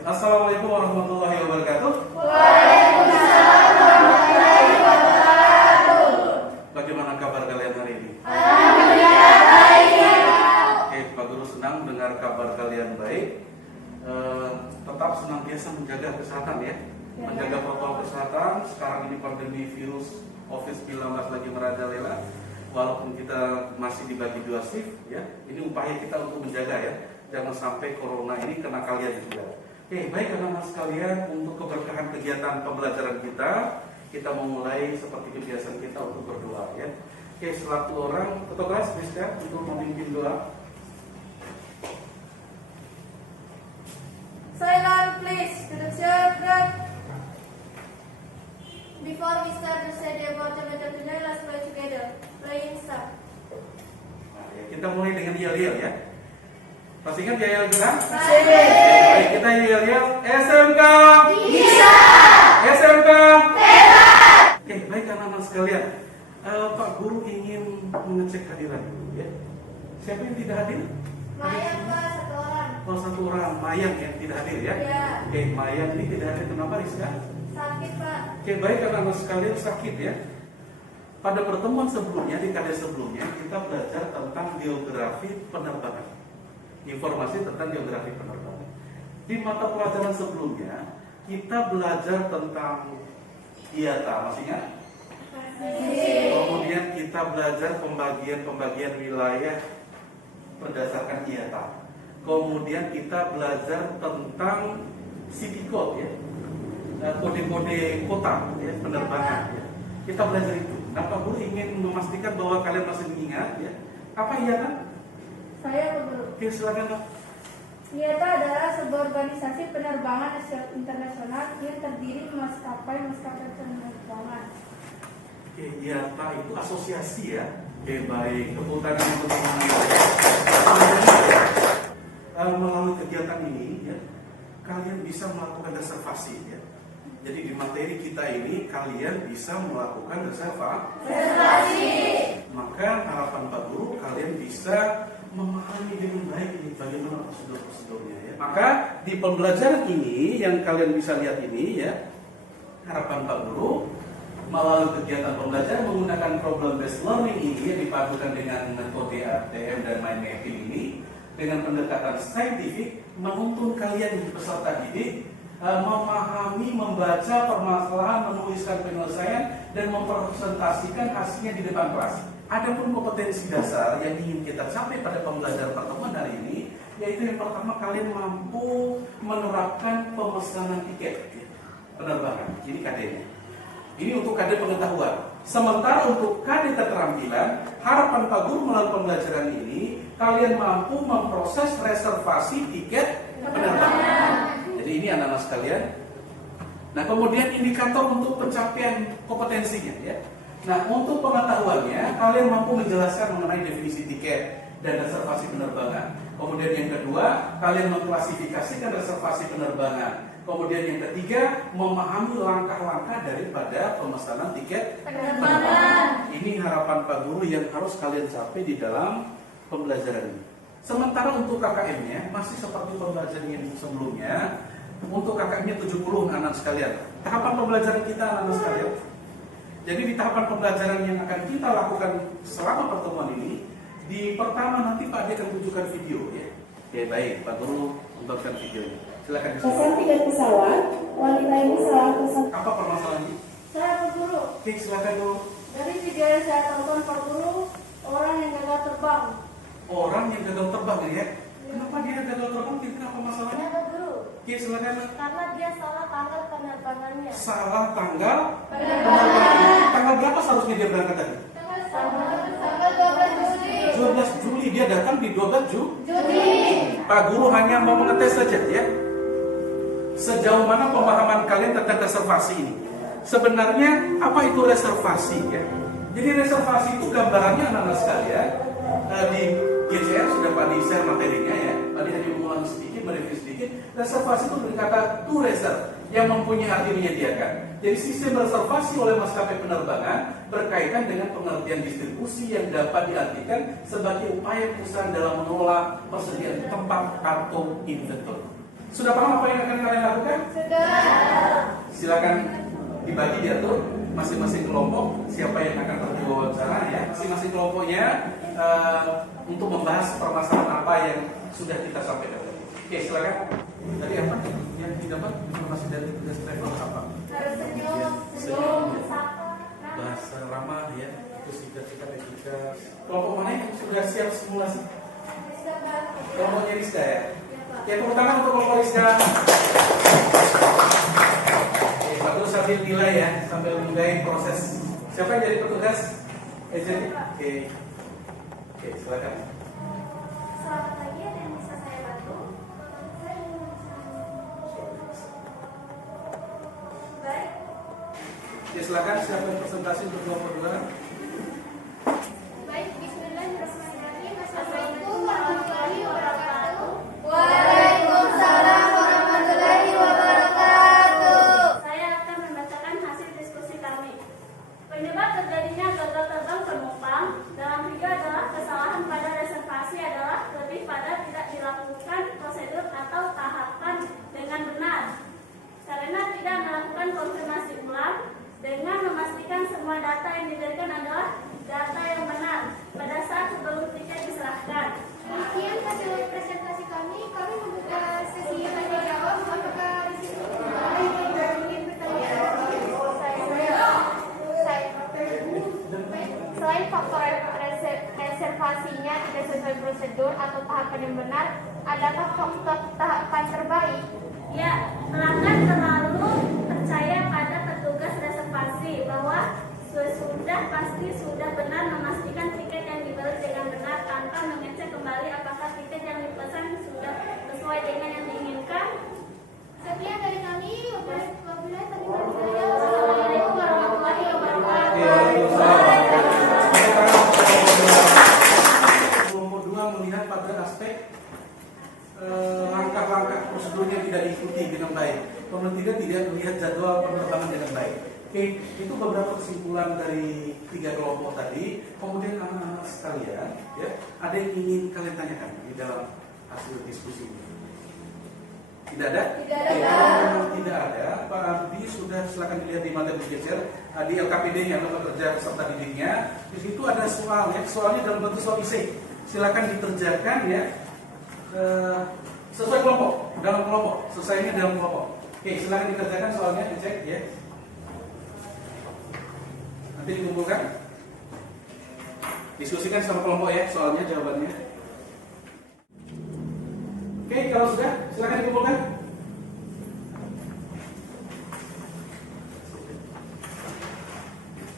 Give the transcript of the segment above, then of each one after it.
Assalamualaikum warahmatullahi wabarakatuh. Waalaikumsalam warahmatullahi wabarakatuh. Bagaimana kabar kalian hari ini? Alhamdulillah baik. Oke, Pak Guru senang dengar kabar kalian baik. Tetap senantiasa menjaga kesehatan ya. Menjaga protokol kesehatan. Sekarang ini pandemi virus COVID-19 lagi merajalela. Walaupun kita masih dibagi dua shift ya, ini upaya kita untuk menjaga ya. Jangan sampai corona ini kena kalian juga. Oke, baik anak-anak sekalian, untuk keberkahan kegiatan pembelajaran kita memulai seperti kebiasaan kita untuk berdoa ya. Oke, selaku orang petugas bisa untuk memimpin doa. Silent please to the children. Before we start the study about the method today, let's pray together. Praying start. Nah, ya, kita mulai dengan yel-yel ya. Masih ingat yel-yel kita? Baik, kita yel-yel SMK Bisa. SMK Hebat. Oke, baik anak-anak sekalian. Pak Guru ingin mengecek hadiran ya. Siapa yang tidak hadir? Mayang Pak, satu orang. Oh, satu orang, Mayang yang tidak hadir ya. Ya. Oke, Mayang ini tidak hadir, kenapa Rizka? Sakit Pak. Oke, baik anak-anak sekalian, sakit ya. Pada pertemuan sebelumnya, di KD sebelumnya, kita belajar tentang geografi penerbangan. Informasi tentang geografi penerbangan. Di mata pelajaran sebelumnya, kita belajar tentang IATA, masih ingat? Kemudian kita belajar pembagian wilayah berdasarkan IATA. Kemudian kita belajar tentang city code ya, kode-kode kota ya, penerbangan ya. Kita belajar itu. Nah, Pak Guru ingin memastikan bahwa kalian masih mengingat ya. Apa IATA? Saya Pak Guru. Oke, silakan Pak. IATA adalah sebuah organisasi penerbangan internasional yang terdiri maskapai penerbangan. Oke, IATA itu asosiasi ya. Oke, baik. Tepuk tangan untuk teman-teman. Melalui kegiatan ini ya, kalian bisa melakukan reservasi ya. Jadi di materi kita ini kalian bisa melakukan reservasi. Maka harapan Pak Guru kalian bisa memahami dengan baik ini bagaimana prosedur-prosedurnya ya. Maka di pembelajaran ini yang kalian bisa lihat ini ya, harapan Pak Guru melalui kegiatan pembelajaran menggunakan problem based learning ini yang dipadukan dengan metode ATM dan mind mapping ini dengan pendekatan saintifik menuntun kalian peserta didik memahami, membaca permasalahan, menuliskan penyelesaian dan mempresentasikan hasilnya di depan kelas. Adapun kompetensi dasar yang ingin kita capai pada pembelajaran pertemuan hari ini, yaitu yang pertama kalian mampu menerapkan pemesanan tiket penerbangan. Ini KD-nya. Ini untuk KD pengetahuan. Sementara untuk KD keterampilan, harapan Pak Guru melalui pembelajaran ini, kalian mampu memproses reservasi tiket penerbangan. Jadi ini anak-anak sekalian. Nah, kemudian indikator untuk pencapaian kompetensinya ya. Nah, untuk pengetahuannya, kalian mampu menjelaskan mengenai definisi tiket dan reservasi penerbangan. Kemudian yang kedua, kalian mengklasifikasikan reservasi penerbangan. Kemudian yang ketiga, memahami langkah-langkah daripada pemesanan tiket penerbangan. Ini harapan Pak Guru yang harus kalian capai di dalam pembelajaran ini. Sementara untuk KKM-nya masih seperti pembelajaran yang sebelumnya. Untuk KKM-nya 70 anak sekalian. Tahapan pembelajaran kita anak sekalian. Jadi di tahapan pembelajaran yang akan kita lakukan selama pertemuan ini, di pertama nanti Pak Ade akan tunjukkan video ya. Oke, baik, Pak Guru untukkan videonya. Silakan. Pesan tiket pesawat, wanita ini salah pesan. Apa permasalahannya? Saya Pak Guru. Oke, silakan dulu. Dari video yang saya tonton Pak Guru, orang yang gagal terbang. Orang yang gagal terbang ya. Kenapa dia gagal terbang? Kenapa masalahnya? Pak Guru. Oke, silakan. Karena dia salah tanggal penerbangannya. Salah tanggal Penerbangan. Tanggal berapa seharusnya dia berangkat tadi? Tanggal 12 Juli. 12 Juli dia datang di 12 Juli. Pak Guru hanya mau mengetes saja ya. Sejauh mana pemahaman kalian tentang reservasi ini? Sebenarnya apa itu reservasi ya? Jadi reservasi itu gambarannya anak-anak sekalian di GCR sudah Pak di-share materinya ya. Tadi hanya mengulang sedikit, mereview sedikit. Reservasi itu berkata to reserve yang mempunyai arti menyediakan. Jadi sistem reservasi oleh maskapai penerbangan berkaitan dengan pengertian distribusi yang dapat diartikan sebagai upaya perusahaan dalam mengelola persediaan tempat atau inventory. Sudah paham apa yang akan kalian lakukan? Sudah. Silakan dibagi diatur masing-masing kelompok siapa yang akan pergi wawancara ya. Masing-masing kelompoknya untuk membahas permasalahan apa yang sudah kita sampaikan. Oke, silakan. Tadi apa yang didapat informasi dari tugas travel apa? Harus senyum, Senyum. bersapa. Bahasa ramah ya, terus sikap etika. Kelompok mana yang sudah siap simulasi? Kelompoknya Rizka ya. Ya, tepuk tangan untuk kelompok Rizka. Oke, Pak Guru sambil nilai ya, sambil menilai proses. Siapa yang jadi petugas? Agent. Oke, silakan. Selamat pagi, ada yang bisa saya bantu? Baik. Ya, silakan siapa yang presentasi untuk kelompok 2? Baik, bismillahirrahmanirrahim. Assalamualaikum warahmatullahi wabarakatuh. Waalaikumsalam warahmatullahi wabarakatuh. Saya akan membacakan hasil diskusi kami. Penyebab terjadinya gagal terbang penumpang dalam video adalah kesalahan pada reservasi adalah lebih pada tidak dilakukan prosedur atau tahapan dengan benar. Karena tidak melakukan konfirmasi ulang dengan memastikan semua data yang diberikan adalah data yang benar pada saat sebelum tiket diserahkan. Demikian hasil presentasi kami. Kami membuka sesi tanya jawab. Apakah di sini ada yang ingin bertanya? Selain faktor reservasinya tidak sesuai prosedur atau tahapan yang benar, adakah faktor tahapan terbaik? Ya, pelanggan terlalu percaya pada petugas reservasi bahwa pasti sudah benar memastikan tiket yang dibeli dengan benar tanpa mengecek kembali apakah tiket yang dipesan sudah sesuai dengan yang diinginkan. Sekian dari kami. Wabillahi taufiq wal hidayah. Wassalamualaikum warahmatullahi wabarakatuh. Kelompok 2 melihat pada aspek langkah-langkah prosedurnya tidak diikuti dengan baik. Kelompok 3 tidak melihat jadwal penerbangan dengan baik. Oke, itu beberapa kesimpulan dari 3 kelompok tadi. Kemudian anak-anak sekalian, ya, ada yang ingin kalian tanyakan di dalam hasil diskusi ini? Tidak ada? Tidak ada. Kalau memang tidak ada, Pak Ardi sudah silakan dilihat di materi bergeser di LKPD-nya, lembaga kerja peserta didiknya. Di situ ada soal ya, soalnya dalam bentuk soal isi. Silakan dikerjakan ya sesuai kelompok, dalam kelompok, selesainya dalam kelompok. Oke, silakan dikerjakan soalnya, dicek ya. Nanti dikumpulkan, diskusikan sama kelompok ya soalnya, jawabannya. Oke, kalau sudah silakan dikumpulkan.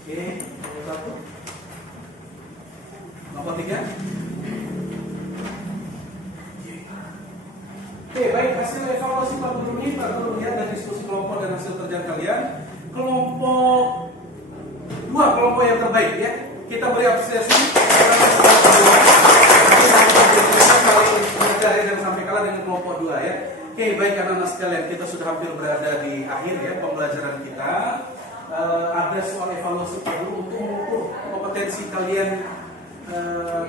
Oke, nomor 1, nomor 3. Oke, baik, hasil evaluasi Pak Guru ini, Pak Guru lihat dari diskusi kelompok dan hasil kerjaan kalian. Kelompok 2, kelompok yang terbaik ya. Kita beri apresiasi. Jangan sampai kalah dengan kelompok 2 ya. Oke, baik anak-anak sekalian, kita sudah hampir berada di akhir ya pembelajaran kita. Ada soal evaluasi Pak Guru untuk mengukur kompetensi kalian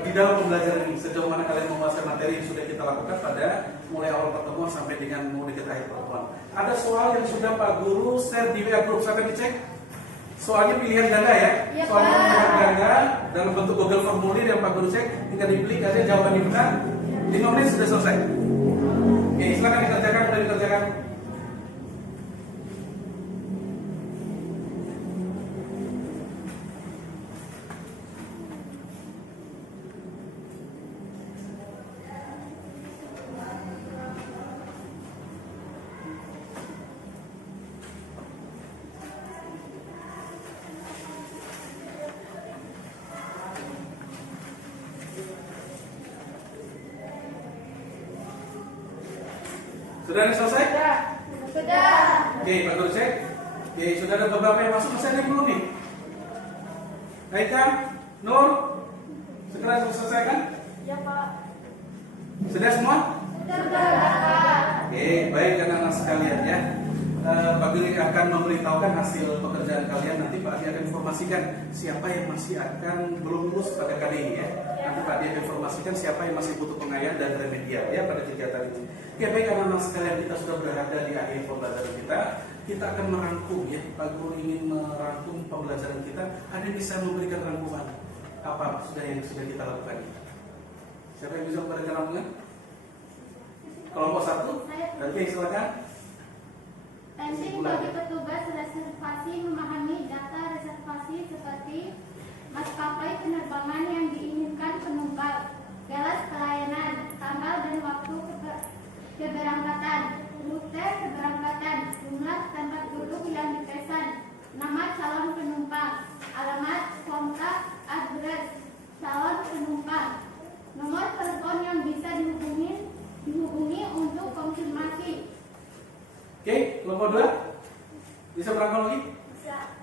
di dalam pembelajaran ini, sejauh mana kalian menguasai materi yang sudah kita lakukan pada mulai awal pertemuan sampai dengan mau dekat akhir pertemuan. Ada soal yang sudah Pak Guru share di WA group, silakan dicek. Soalnya pilihan ganda ya, Ya, soalnya Pak. pilihan ganda dalam bentuk Google formulir yang Pak Guru cek, tinggal diklik aja jawaban yang benar. 5 menit sudah selesai. Oke, silakan dikerjakan, sudah dikerjakan. Sudah ada selesai? Sudah. Oke, Pak Guru cek. Oke, sudah ada beberapa yang masuk, masih ada yang belum nih? Aika, Nur, segera selesaikan? Ya, Pak. Sudah semua? Sudah, Pak. Oke, baik anak-anak sekalian ya. Pak Guru akan memberitahukan hasil pekerjaan kalian. Nanti Pak Adi akan informasikan siapa yang masih akan belum lulus pada kali ini ya. Nanti Pak Dia informasikan siapa yang masih butuh pengayaan dan remedial ya pada kegiatan ini. Oke, baik anak-anak sekalian, kita sudah berada di akhir pembelajaran kita. Kita akan merangkum ya. Pak Guru ingin merangkum pembelajaran kita. Ada yang bisa memberikan rangkuman apa yang sudah kita lakukan? Siapa yang bisa memberikan rangkuman? Kelompok 1. Oke, silakan. Penting bagi petugas reservasi memahami data reservasi seperti maskapai penerbangan yang diinginkan penumpang, kelas pelayanan, tanggal dan waktu keberangkatan, rute keberangkatan, jumlah tempat duduk yang dipesan, nama calon penumpang, alamat, kontak, adres calon penumpang, nomor telepon yang bisa dihubungi untuk konfirmasi. Oke, kelompok 2 bisa berangkat lagi? Bisa.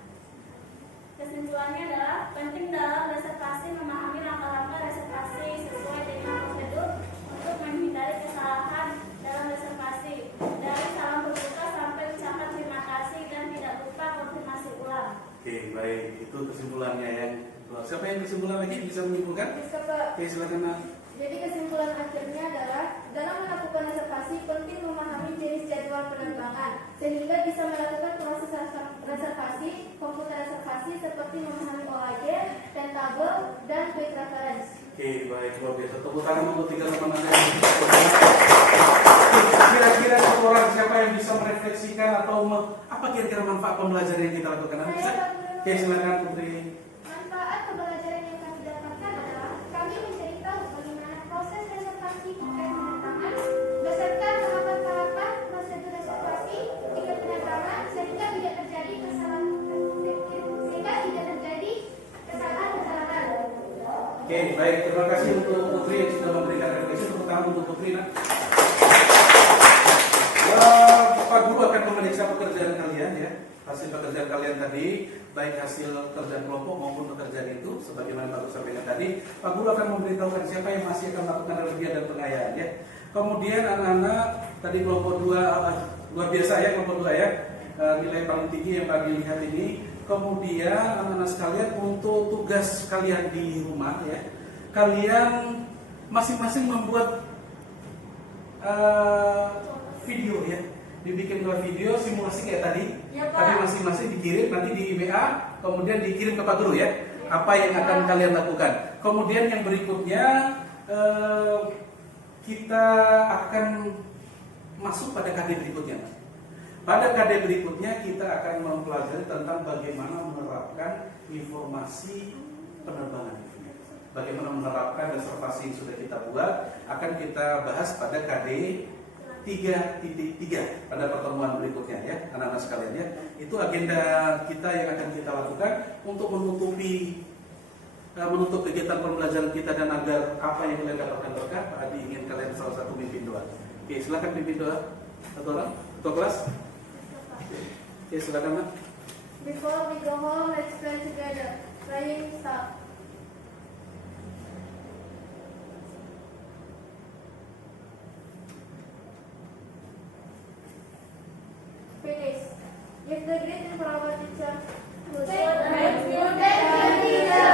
Kesimpulannya adalah penting dalam reservasi memahami langkah-langkah reservasi sesuai dengan prosedur untuk menghindari kesalahan dalam reservasi. Dari salam berbuka sampai ucapan terima kasih dan tidak lupa konfirmasi ulang. Oke, baik. Itu kesimpulannya ya. Siapa yang kesimpulan lagi bisa menyimpulkan? Bisa, Pak. Oke, silakan Nak. Jadi kesimpulan akhirnya adalah dalam melakukan reservasi penting memahami jenis jadwal penerbangan sehingga bisa melakukan proses reservasi, komputer reservasi seperti memahami OAG, tabel, dan quick reference. Oke, baik, luar biasa. Tepuk tangan untuk 3 teman Anda yang kira-kira satu orang siapa yang bisa merefleksikan atau apa kira-kira manfaat pembelajaran yang kita lakukan? Bisa? Oke, silakan Putri. Manfaat pembelajaran yang kami dapatkan adalah kami mencari tahu bagaimana proses reservasi tiket penerbangan beserta tahapan-tahapan prosedur reservasi tiket penerbangan sehingga tidak terjadi kesalahan. Oke, baik. Terima kasih untuk Putri yang sudah memberikan refleksi. Tepuk tangan untuk Putri. Nak. Pak Guru akan memeriksa pekerjaan kalian ya. Hasil pekerjaan kalian tadi, baik hasil kerjaan kelompok maupun pekerjaan itu, sebagaimana Pak Guru sampaikan tadi, Pak Guru akan memberitahukan siapa yang masih akan melakukan remedial dan pengayaan ya. Kemudian anak-anak tadi kelompok 2 luar biasa ya, kelompok 2 ya. Nilai paling tinggi yang Pak dilihat ini. Kemudian anak-anak sekalian untuk tugas kalian di rumah ya, kalian masing-masing membuat video ya, dibikin 2 video simulasi kayak tadi. Ya, Pak. Tadi masing-masing dikirim nanti di WA, kemudian dikirim ke Pak Guru ya. Apa yang akan kalian lakukan? Kemudian yang berikutnya kita akan masuk pada KD berikutnya. Pada KD berikutnya kita akan mempelajari tentang bagaimana menerapkan informasi penerbangan. Bagaimana menerapkan reservasi yang sudah kita buat akan kita bahas pada KD 3.3 pada pertemuan berikutnya ya, anak-anak sekalian ya. Itu agenda kita yang akan kita lakukan untuk menutup kegiatan pembelajaran kita dan agar apa yang kalian dapatkan berkah. Pak Adi ingin kalian salah satu mimpin doa. Oke, silakan pimpin doa. Satu orang, ketua kelas. Oke, silakan Mak. Before we go home, let's pray together. Praying start. Finish. Give the greeting for our teacher. Thank you, teacher.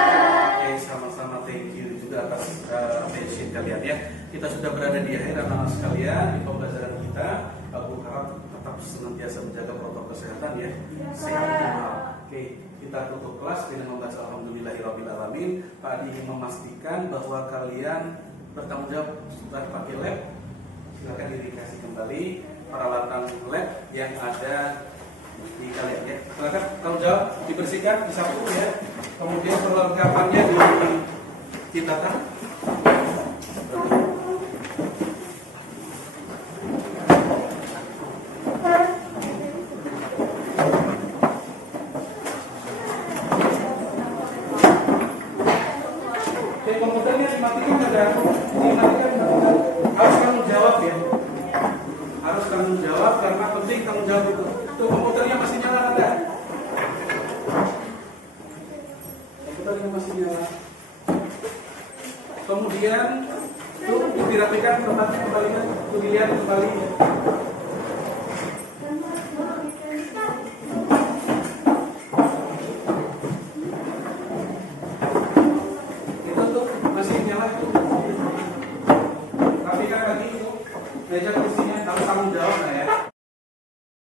Oke, sama-sama thank you juga atas attention kalian ya. Kita sudah berada di akhir anak-anak sekalian di pembelajaran kita. Aku harap tetap senantiasa menjaga protokol kesehatan ya. Sehat semua. Oke, kita tutup kelas dengan membaca Alhamdulillahirobbilalamin. Pak Adi ingin memastikan bahwa kalian bertanggung jawab sudah pakai lab. Silakan dikasih kembali peralatan lab yang ada di kalian ya. Silakan tanggung jawab dibersihkan, disapu ya. Kemudian perlengkapannya ditata. Komputernya dimatikan saja, harus tanggung jawab ya, harus tanggung jawab karena penting tanggung jawab itu. Tuh komputernya masih nyala ada? Komputernya masih nyala. Kemudian tuh dirapikan tempatnya kembali, tuh dilihat kembali.